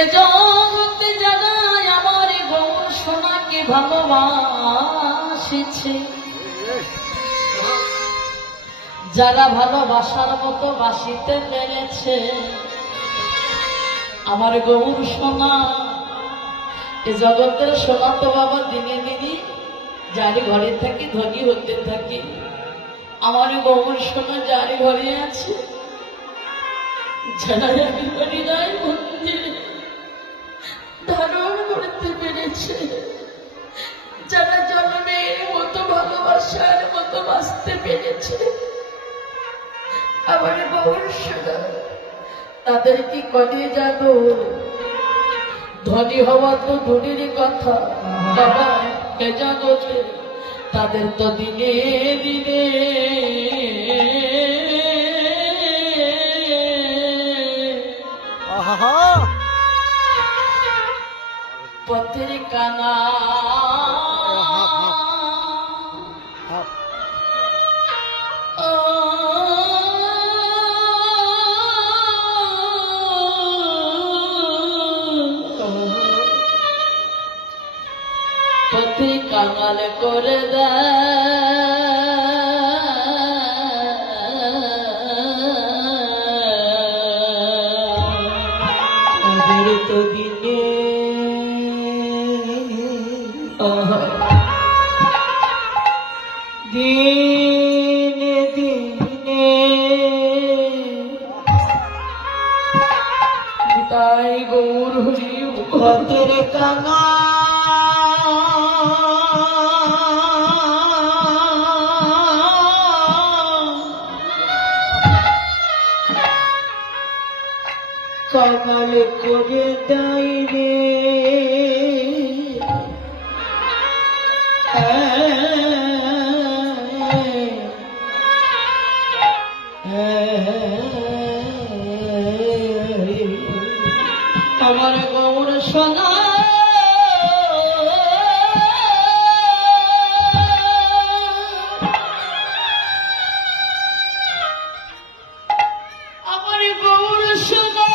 এ জগতে যারা আমার গৌর সোনাকে ভালোবাসিছে, যারা ভালোবাসার মতো বাসিতে পেরেছে আমার গৌর সোনা, এ জগতের সোনা তো বাবা দিনে দিনে যার ঘরে থাকি ধনী হতে থাকি। আমার গৌর সোনা যার ঘরে আছে, যারা হরিনায় মন্দিরে ধারণ করতে পেরেছে, যারা জন্মের মতো ভালোবাসার মতো বাঁচতে পেরেছে আমার গৌর সোনা, তাদের কি করে জানো? ধনী হওয়া তো দূরের কথা বাবা, এ জগতে তাদের তো দিনে দিনে পথের কানা পথে কাঙাল করে দেয় তো দিনে দিনে দিনে তাই গৌর হরি পথের কাঙা কাঙাল করে দেয় রে, আমার গৌর সোনা আমার গৌর সোনা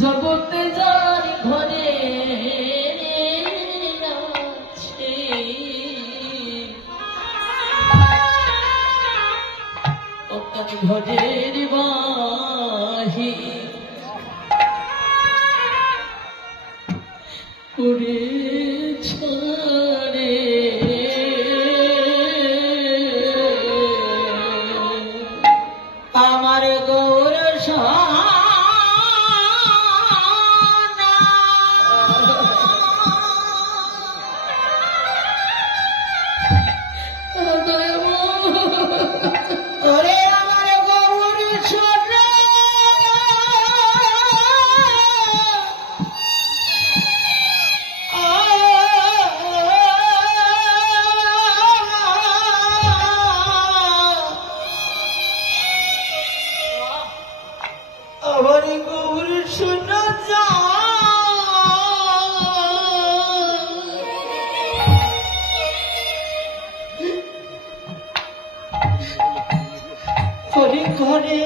জগতে যার ঘরে আছে, ও তার ঘরের বাহি করে ছড়ে আমার গৌর সোনা। ওরে আমার গৌর সোনা, আমার গৌর সোনা যা ঘরে ঘরে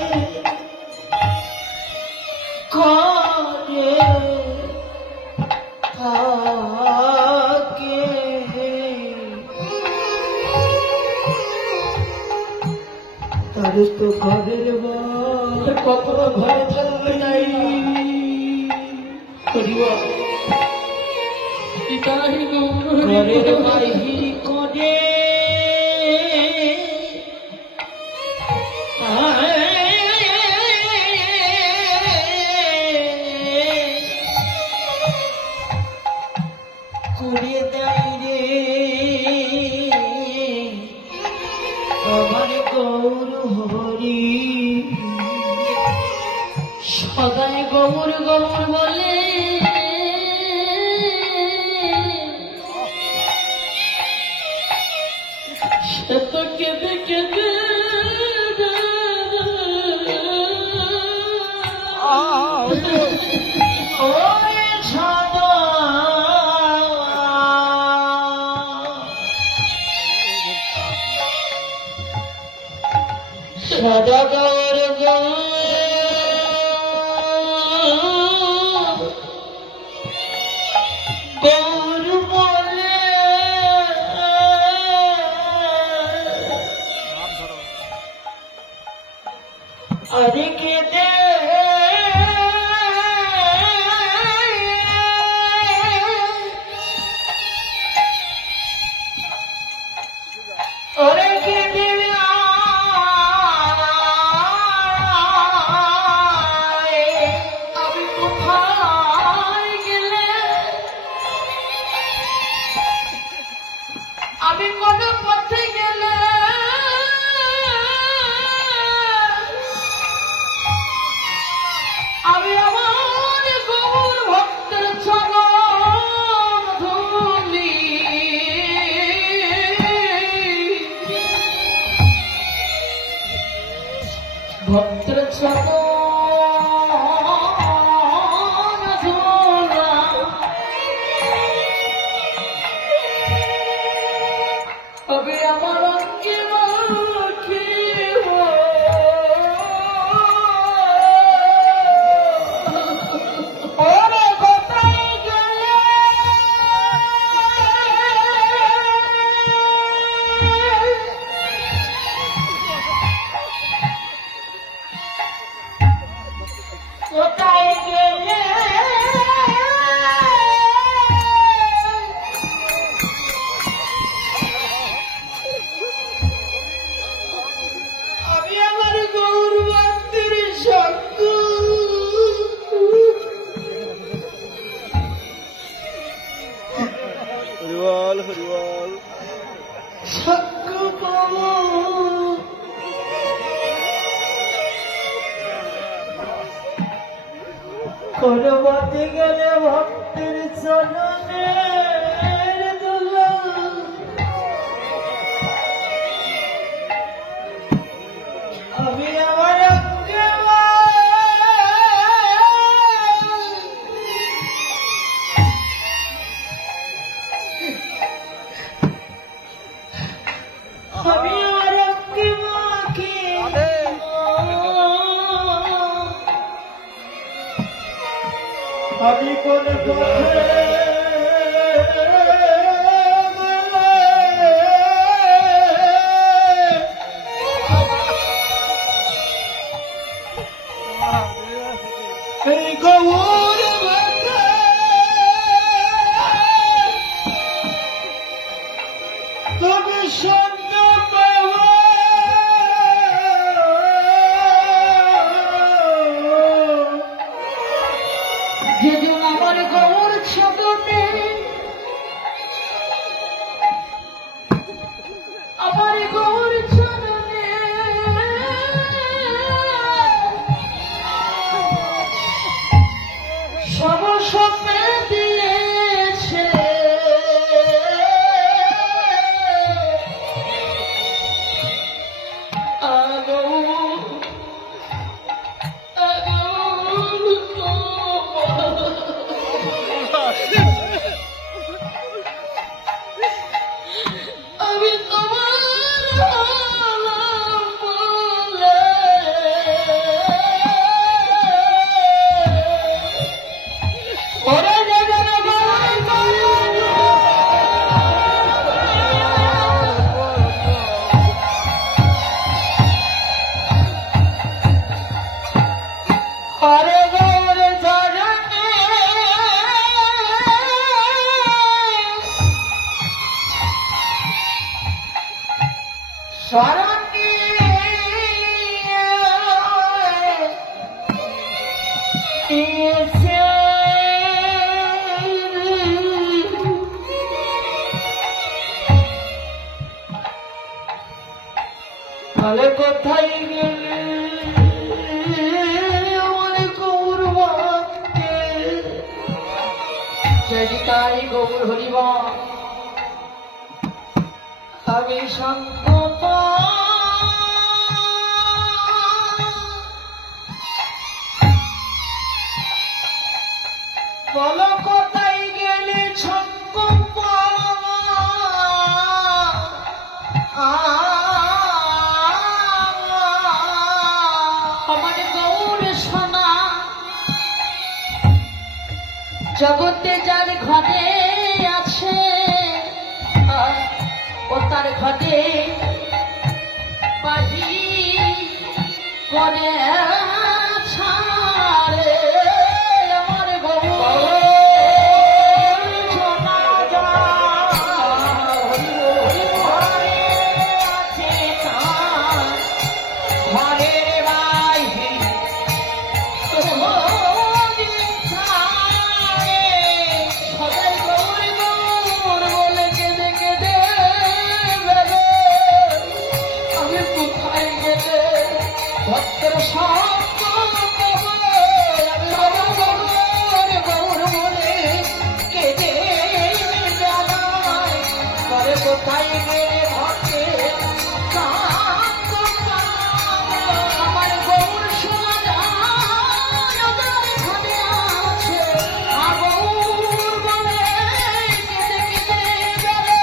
ঘরে থাকে, তার তো ঘরের কত ঘরে থাকবে নাই ঘরের বাহির করে করে দেয় রে আমার গৌর হরি, সদাই গৌর গৌর বলে সে তো কেঁদে কেঁদে আমি কোন পথে গেলে আমি আমার গৌর ভক্তের চরণ ধুলি ভক্তের চরণ ধুলা আমি আমার অঙ্গে রাখিব ওরে কোথায় গেলে কোথায় গেলে আমি আমার গৌর ভক্তের সঙ্গ হরিবল হরিবল সঙ্গ পাবো করবতে গেলে ভক্তের চরণের দোলা আমি আমার অঙ্গে আমি আমার অঙ্গে মাকে আমি কোন পথে এই গৌর ভক্তে তুমি সঙ্গ পাওয়া যেজন আমার গৌর ছদনে আমার গৌর ছদনে সব স্বপ্নে দিয়েছে আগো আমি তোমার নাম বলে ওরে যেজন হরে গৌর চরণে শরণ দিয়েছে তাহলে কোথায় গেলে আমার গৌর ভক্তে জয়িতাই গৌর হরিবা আমি সঙ্গ বলো কোথায় গেলে সঙ্গ আমার গৌর সোনা জগতে যার ঘরে আছে ও তার ঘরে বাড়ি করে ছাড়ে আমার গৌর সোনা আছে তার ঘরের বাইরে সবাই গৌর গৌর বলে কেঁদে কেঁদে তাই রে ভক্তে আমার গৌর শোনা যায় ওখানে আছে আগৌর বলে কেঁদে কেঁদে গেলে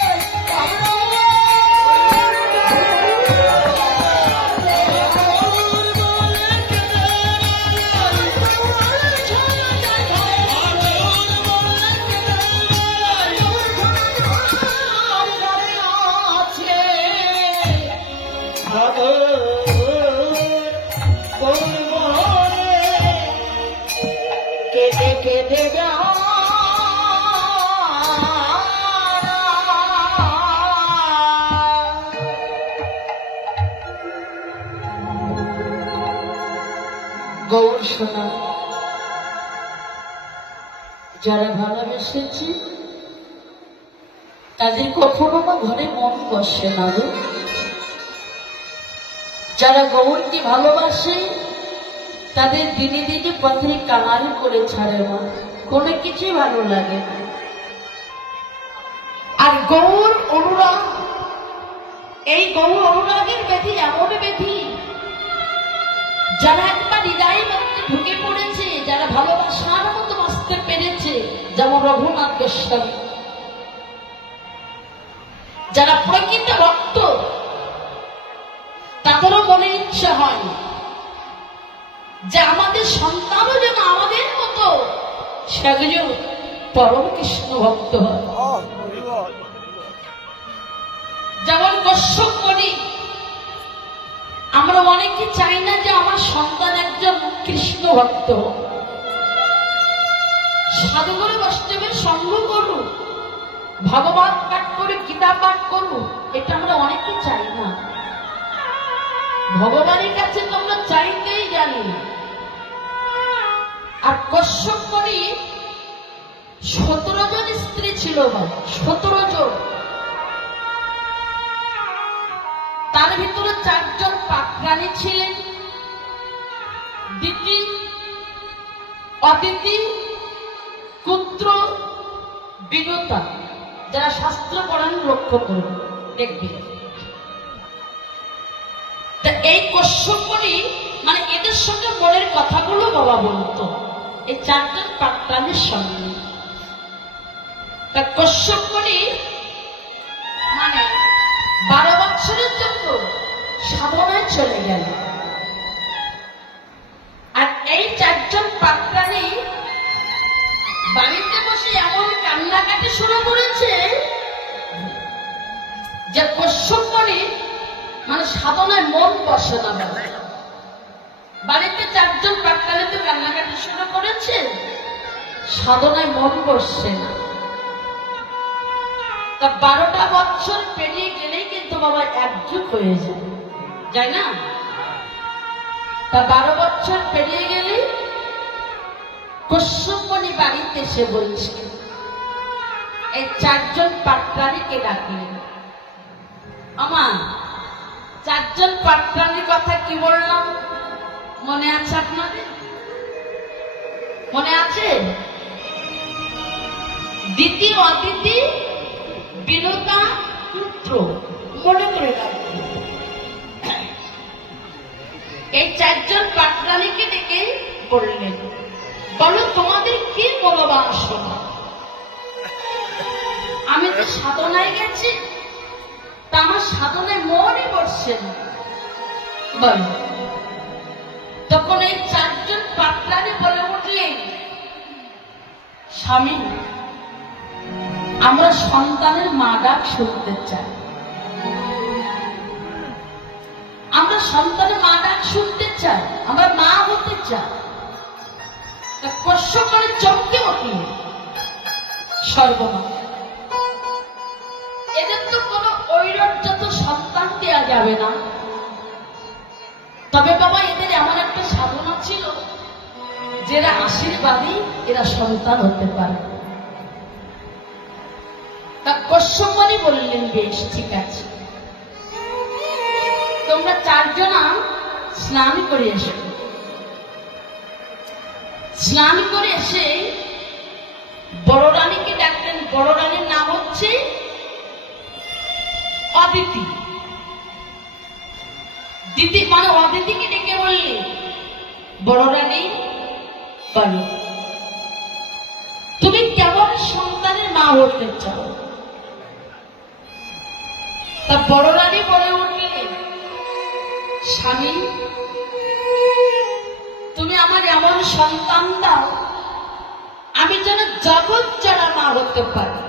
কেঁদে কেঁদে গৌর সোনা যারা ভালোবেসেছি তাদের কখনো বা ঘরে মন বসে না গো। যারা গৌরকে ভালোবাসে তাদের দিনে দিনে পথে কামাল করে ছাড়ে না, কোনো কিছুই ভালো লাগে না। আর গৌর অনুরাগ, এই গৌর অনুরাগের ব্যাধি এমন ব্যাধি যারা একবার হৃদয়ের মধ্যে ঢুকে পড়েছে, যারা ভালোবাসার মতো বাঁচতে পেরেছে, যেমন রঘুনাথ গোস্বামী, যারা প্রকৃত ভক্ত তাদেরও মনে ইচ্ছা হয় যে আমাদের সন্তানও যেন আমাদের মতো সেগুলো পরম কৃষ্ণ ভক্ত হয়। যেমন কশ্যপ মুনি, আমরা অনেকে চাই না যে আমার সন্তান একজন কৃষ্ণ ভক্ত হোক, সাধুগুরু বৈষ্ণবের সঙ্গ করুক, ভগবত পাঠ করে গীতা পাঠ করুক, এটা আমরা অনেকে চাই না। ভগবানের কাছে তোমরা চাইতেই জানি। আর কশ্যপ মুনি 17 জন স্ত্রী ছিল, 17 জন। তার ভিতরে 4 জন পাকরানী ছিলেন, দিতি, অদিতি, কুত্র, বিনতা। যারা শাস্ত্র পড়ান লক্ষ্য করুন, দেখবেন। এই কশ্যপ মুনি মানে এদের সঙ্গে মনের কথাগুলো বাবা বলতো, এই 4 জন পাকরানীর সঙ্গে। তা কশ্যপ মুনি মানে 12 বছরের জন্য সাধনায় চলে গেল। আর এই 4 জন পাকরানী বাড়িতে বসে এমন কান্নাকাটি শুরু করেছে যে কশ্যপ মুনি মানে সাধনায় মন বসে না। বাড়িতে 4 জন পাকরানীতে কান্নাকাটি শুরু করেছে, সাধনায় মন বসছে না। তা 12টা বছর পেরিয়ে গেলেই কিন্তু বাবা একযুগ হয়ে যায়, যায় না? তা 12 বছর পেরিয়ে গেলে কশ্যপ মুনি বাড়িতে এসে বলছে, এই 4 জন পাকরানীকে ডাকলেন। আমার 4 জন পাকরানীর কথা কি বললাম মনে আছে আপনাদের? মনে আছে? দিতি, অদিতি, বিনতা, পুত্র, মনে করে রাখবেন। এই 4 জন পাকরানীকে ডেকে বললেন, বলো তোমাদের কি মনোবাসনা? আমি তো সাধনায় গেছি, তা আমার সাধনায় মনই বসছে না, বল। তখন এই 4 জন পাকরানী বলে উঠলেন, স্বামী, আমরা সন্তানের মা ডাক শুনতে চাই, আমরা সন্তানের মা ডাক শুনতে চাই, আমরা মা হতে চাই। কশ্যপ মুনি চমকে উঠলেন, সর্বনাশ, এদের তো কোনো ঐশ্বর্যত সন্তান দেওয়া যাবে না। তবে বাবা এদের এমন একটা সাধনা ছিল, যারা আশীর্বাদী এরা সন্তান হতে পারে। তা কশ্যপ মুনি বললেন, বেশ ঠিক আছে, তোমরা 4 জনা স্নান করে এসো। স্নান করে এসে বড় রানীকে ডাকলেন। বড় রানীর নাম হচ্ছে অদিতি। দিদি মানে অদিতিকে ডেকে বললে, বড় রানী বলো তুমি কেমন সন্তানের মা হতে চাও? তা বড় রানী বলে উঠলেন, স্বামী তুমি আমার এমন সন্তান দাও আমি যেন জগৎ যারা মা হতে পারি।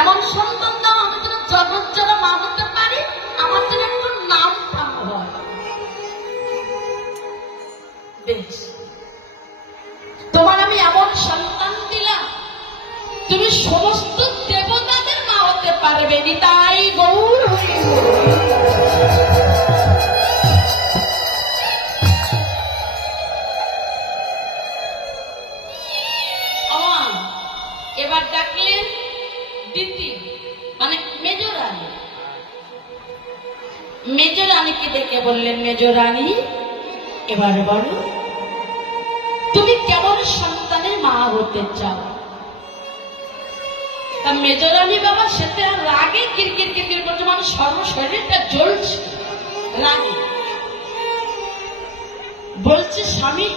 এমন সন্তান দাও আমি যেন জগৎ যারা মা হতে পারি, আমার যেন একটু নাম টাম হয়। বেশ, তোমার আমি এমন সন্তান দিলাম তুমি সমস্ত দেবতাদের মা হতে পারবে। নিতাই গৌর হরি বল। এবার ডাকলেন দিতি মানে মেজ রানী। মেজ রানীকে ডেকে বললেন, মেজ রানী এবার বলো তুমি কেমন সন্তানের মা হতে চাও? তা মেজ রানী বাবা সেটা রাগে কিরকির কিরকির করছে, মানে সর্বশরীরটা জ্বলছে রাগে। বলছে, স্বামী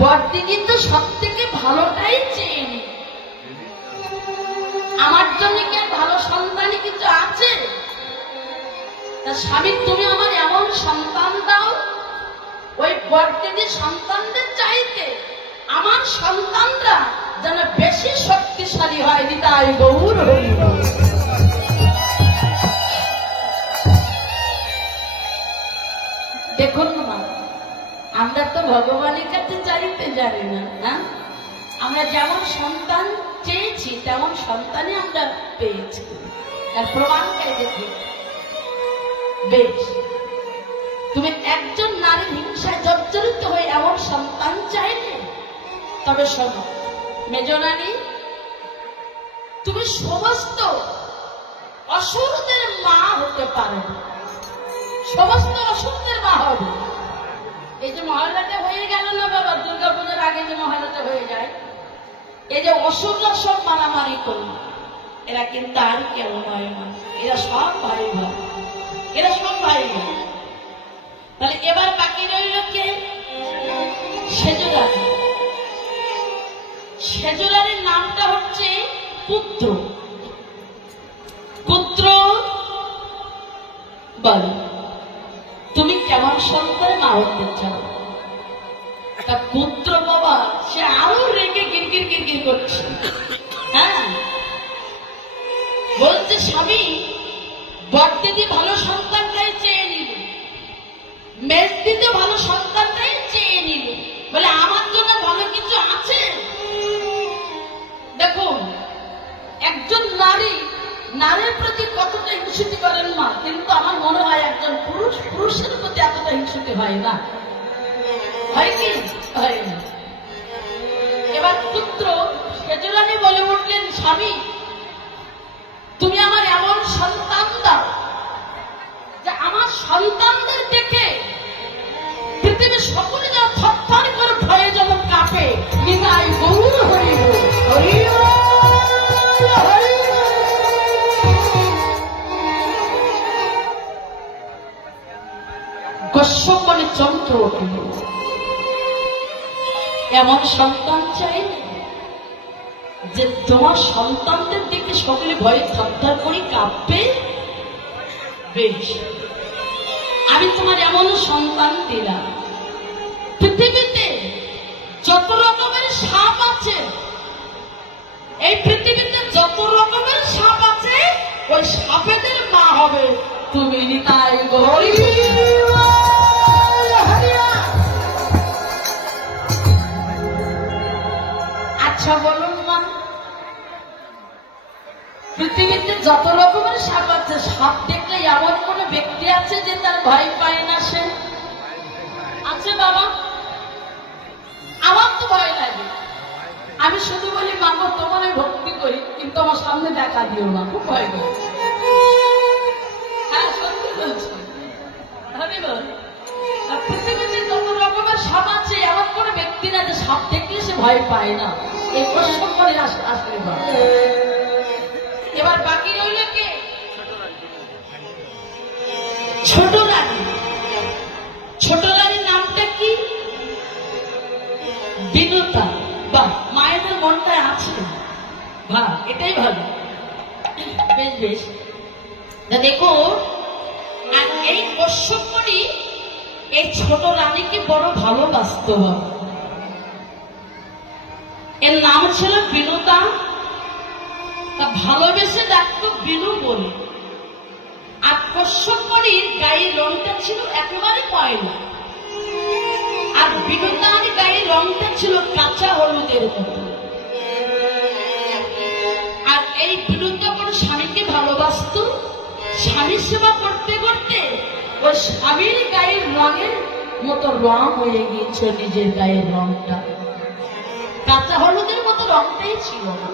বড়দিদি তো সব থেকে ভালোটাই চেয়ে নি, আমার জন্য কি আর ভালো সন্তানই কিছু আছে? তা স্বামী তুমি আমার এমন সন্তান দাও ওই বড়দিদি সন্তানদের চাইতে আমার সন্তানরা যেন বেশি শক্তিশালী হয়। নিতাই গৌর হরি বল। দেখুন মা, আমরা তো ভগবানের কাছে চাইতে জানি না, না আমরা যেমন সন্তান চেয়েছি তেমন সন্তানই আমরা পেয়েছি। তার প্রমাণটাই দেখি। বেশ, তুমি একজন নারীর হিংসায় জর্জরিত হয়ে এমন সন্তান চাইলে, তবে শোনো মেজরানী তুমি সমস্ত অসুরদের মা হতে পারবে, সমস্ত অসুরদের মা হবে। এই যে মহালয়াটা হয়ে গেল না বাবা, দুর্গাপূজার আগে যে মহালয়াটা হয়ে যায়, এই যে অসুররা সব মারামারি করল, এরা কিন্তু আর কেউ নয়, এরা সব ভাই ভাই, এরা সব ভাই ভাই। তাহলে এবার বাকি রইল কে? সেজরানী। সেজরানীর নামটা হচ্ছে পুত্র। পুত্র বল তুমি কেমন সন্তান মা হতে চাও? তা পুত্র বাবা সে আরো রেগে কিরকির কিরকির করছে। হ্যাঁ, বলছে স্বামী বড়দিদি ভালো সন্তানটাই চেয়ে নিল, মেজদিদি ভালো সন্তানটাই চেয়ে নিল, বলে আমার জন্য ভালো কিছু আছে? দেখুন একজন নারী নারীর প্রতি কতটা হিংসুতি করেন মা, কিন্তু আমার মনে হয় একজন পুরুষ পুরুষের প্রতি এতটা হিংসুতি হয় না। হয় কি? হয় না। এবার পুত্র সেজরানী বলে উঠলেন, স্বামী তুমি আমার এমন সন্তান দাও যে আমার সন্তানদের দেখে পৃথিবীর সকলে যেন থরথর করে ভয়ে যেন কাঁপে। নিতাই গৌর হরি বল। হরি বল, হরি বল। কশ্যপনে চন্দ্র উঠিল, এমন সন্তান চাই যে তোমার সন্তানদের দিকে সকলে ভয়ে থরথর করে কাঁপবে। বেশ, আমি তোমার এমন সন্তান দিলাম, পৃথিবীতে যত রকমের সাপ আছে, এই পৃথিবীতে যত রকমের সাপ আছে ওই সাপেদের মা হবে তুমি। নিতাই গৌরী। আচ্ছা বলুন মা, পৃথিবীতে যত রকমের সাপ আছে, সাপ দেখলে এমন কোন ব্যক্তি আছে যে তার ভয় পায় না? সে আছে বাবা? আমার তো ভয় লাগে। আমি শুধু বলি মাগো তোমার ভক্তি করি, কিন্তু আমার সামনে দেখা দিও না, খুব ভয় করি। হ্যাঁ সত্যি বলছি। পৃথিবীতে যত রকমের সাপ আছে এমন কোন ব্যক্তি না যে সাপ দেখলে সে ভয় পায় না। এই প্রশ্ন করে আসলে বাকি রইল কে? ছোট রানী। ছোট রানীর নামটা কি? বিনুতা। বাহ, মায়েদের মনটা আছে, বাহ, এটাই ভালো। বেশ বেশ। দেখো, আর এই কশ্যপমণি এই ছোট রানীকে বড় ভালোবাসত। এর নাম ছিল বিনুতা। তা ভালোবেসে ডাকতো বিনু বলে। আর কশ্যপমণির গায়ের রংটা ছিল একেবারে ময়লা, আর বিনুতার গায়ের রংটা ছিল কাঁচা হলুদের মতো। আর এই বিনুতা বড় স্বামীকে ভালোবাসত। স্বামীর সেবা করতে করতে ওই স্বামীর গায়ের রঙের মতো রং হয়ে গিয়েছে নিজের গায়ের রংটা। কাঁচা হলুদের মতো রংটাই ছিল না।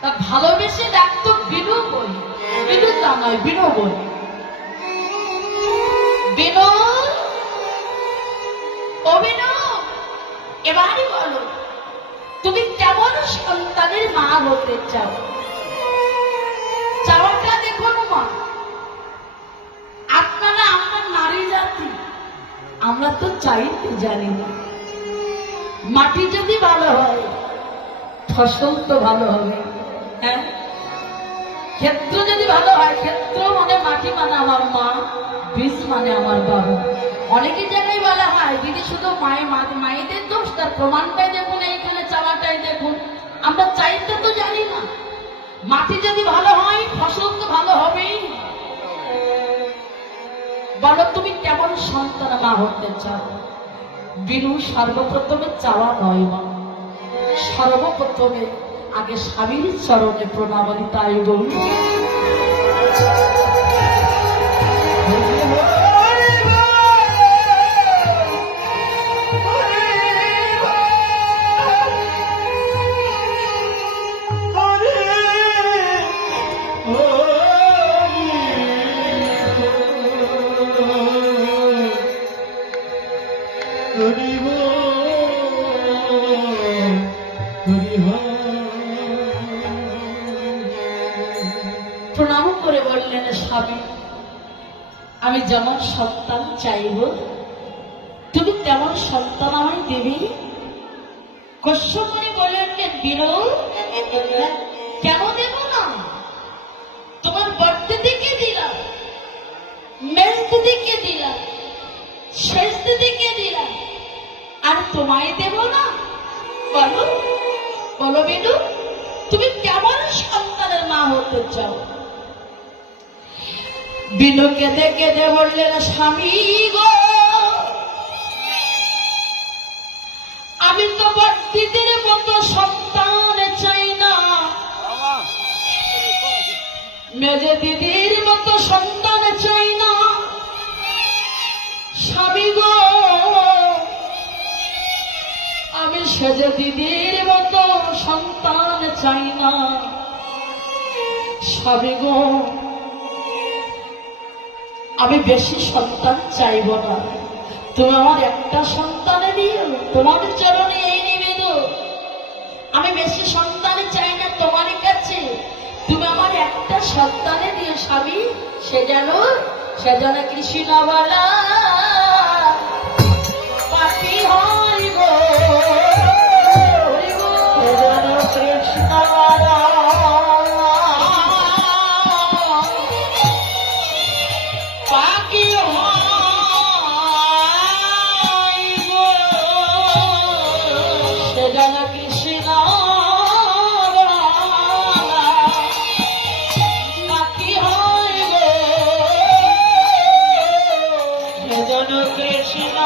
তা ভালোবেসে ডাকতো বিনু বলে। বিনুতা নয়, বিনু বলে। বিনু, ও বিনু, এবারই বলো তুমি কেমন সন্তানের মা হতে চাও? চাওয়াটা দেখুন মা, আপনারা আমরা নারী জাতি, আমরা তো চাইতে জানি না। মাটি যদি ভালো হয় ফসল তো ভালো হবে। হ্যাঁ, ক্ষেত্র যদি ভালো হয়, ক্ষেত্র মানে মাটি মানে আমার মা, বীজ মানে আমার বাবা। অনেকে জায়গায় বলা হয় দিদি শুধু মায়েদের দোষ, তার প্রমাণটাই দেখুন, এইখানে চাওয়াটাই দেখুন। আমরা চাইতে তো জানি না। মাটি যদি ভালো হয় ফসল তো ভালো হবেই। বলো তুমি কেমন সন্তান মা হতে চাও? বিনু সর্বপ্রথমে চাওয়া নয় মা, সর্বপ্রথমে আগে স্বামীর চরণে প্রণামালি। তাই বলুন, প্রণাম করে বললেন স্বামী, আমি যেমন সন্তান চাইব তুমি তেমন সন্তান আমায় দেবি। কশ্যপমণি বললেন বিনু, কেন দেব না? তোমার বড় দিদিকে দিলাম, মেজ দিদিকে দিলাম, শেষ দিদিকে দিলাম, আর তোমায় দেব না? বলো বলো বিনু, তুমি কেমন সন্তানের মা হতে চাও? বিনু কেঁদে কেঁদে বললেন স্বামী গো, আমি তো বড় দিদির মতো সন্তান চাই না, মেজে দিদির মতো সন্তান চাই না। স্বামী গো, আমি সেজে দিদির মতো সন্তান চাই না। স্বামী গো, আমি বেশি সন্তান চাইব না, তুমি আমার একটা সন্তানে দিও, তোমার চরণে এই নিবেদন। আমি বেশি সন্তান চাই না তোমার কাছে, তুমি আমার একটা সন্তানে দিও স্বামী। সে যেন কৃষ্ণবালা পাপি হয় গো, সে যেন কৃষ্ণবালা পাপি হয় গো, সে যেন কৃষ্ণ পাপি হয় গো, সে যেন কৃষ্ণ।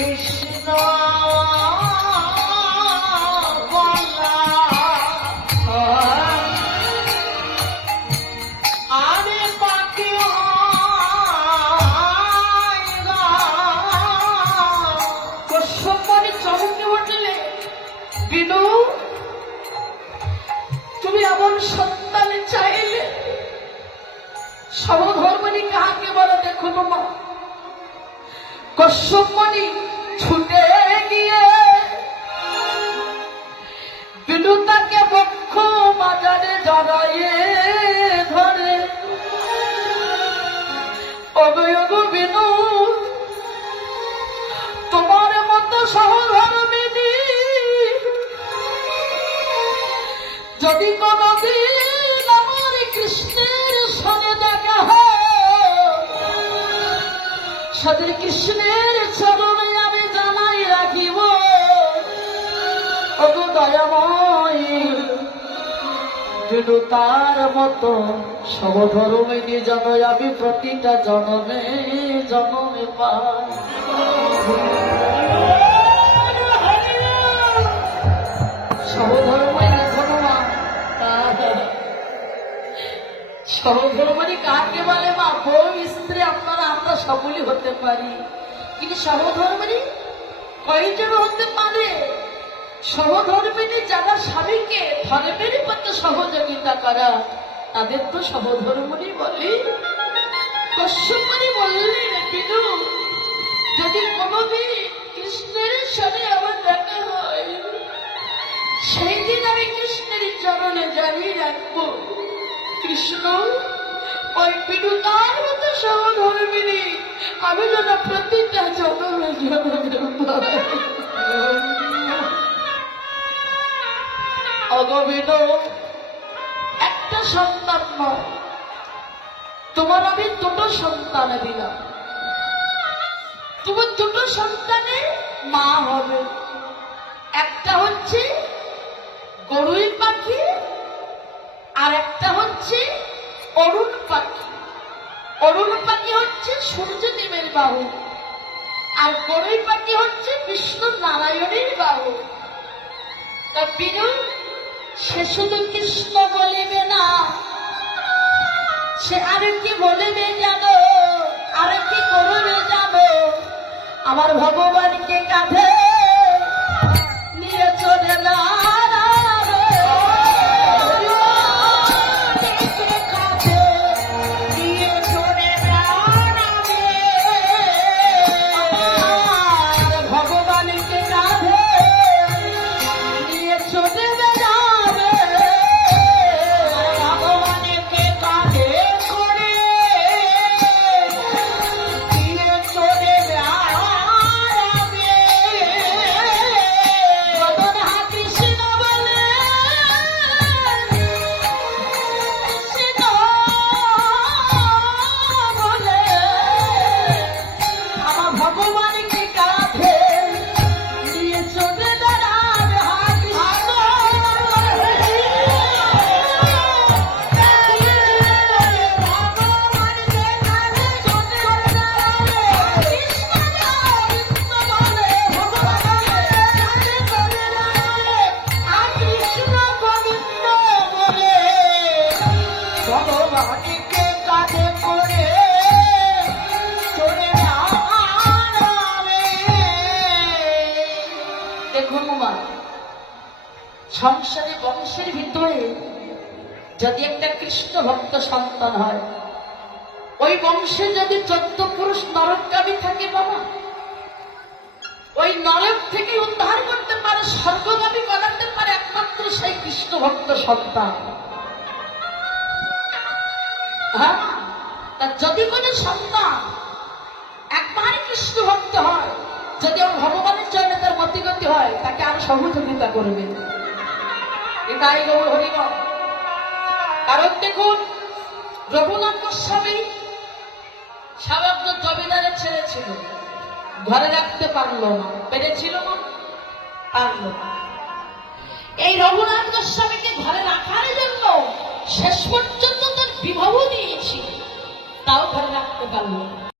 কৃষ্ণ বলা আমি পাখি কশ্যপনি চমকে উঠলে, বিনু তুমি এমন সন্তান চাইলে, সমধর্মণি কাকে বলে দেখুন মা। কশ্যপনি ছুটে গিয়ে বিনু তাকে বক্ষ বাজারে জড়াইয়ে ধরে, অগো বিনু, তোমার মতো সহধর্মিনী যদি কোনদিন আমার কৃষ্ণের সঙ্গে দেখা হয়, সেদিন কৃষ্ণের চরণে আমি জানাই রাখিব, ওগো দয়াময়, বিনু তার মতো সহধর্মিনী যেন আমি প্রতিটা জন্মে জন্মে পাই। সহধর্মিনী ধনুমা, সহধর্মিনী কাকে বলে মা? বউ স্ত্রী আপনারা আমরা সকলই হতে পারি, কিন্তু সহধর্মিনী কয়জন হতে পারে? সহধর্মিনী যারা স্বামীকে ধর্মের পথে সহযোগিতা করা, তাদের তো সহধর্মিনী বলে। কশ্যপনি বললেন, বিনু, যদি কোনদিন কৃষ্ণের সঙ্গে আমার দেখা হয়, সেই দিন আমি কৃষ্ণের চরণে জানিয়ে রাখবো, কৃষ্ণ ওই বিনু তার মতো সহধর্মিনী আমি যেন প্রতিটা জন্মে জন্মে অগবিন। একটা সন্তান নয়, তোমার আমি দুটো সন্তান দিলাম, তুমি দুটো সন্তানের মা হবে। একটা হচ্ছে গরুই পাখি, আর একটা হচ্ছে অরুণ পাখি। অরুণ পাখি হচ্ছে সূর্যদেবের বাহু, আর গরুই পাখি হচ্ছে বিষ্ণু নারায়ণের বাহু। তা বিনু, সে শুধু কৃষ্ণ বলিবে না, সে আরে কি বলিবে জানো? আরে কি করবে জানো? আমার ভগবানকে কাঁধে নিয়ে চলে না, সংসারে বংশের ভিতরে যদি একটা কৃষ্ণ ভক্ত সন্তান হয়, ওই বংশে যদি 14 পুরুষ নরকগামী থাকে বাবা, ওই নরক থেকে উদ্ধার করতে পারে, স্বর্গগামী করাতে পারে একমাত্র সেই কৃষ্ণ ভক্ত সন্তান। হ্যাঁ, যদি কোনো সন্তান একবার কৃষ্ণ ভক্ত হয়, যদি আমার ভগবানের চরণে তার মতিগতি হয়, তাকে আরো সহযোগিতা করবে। এটাই গৌর হরিনাম। কারণ দেখুন, রঘুনাথ গোস্বামী সাবেক জমিদারের ছেলে ছিল, ঘরে রাখতে পারলো না, পেরেছিল না, পারল না। এই রঘুনাথ গোস্বামীকে ঘরে রাখার জন্য শেষ পর্যন্ত তার বিবাহ দিয়েছি, তাও ঘরে রাখতে পারল না।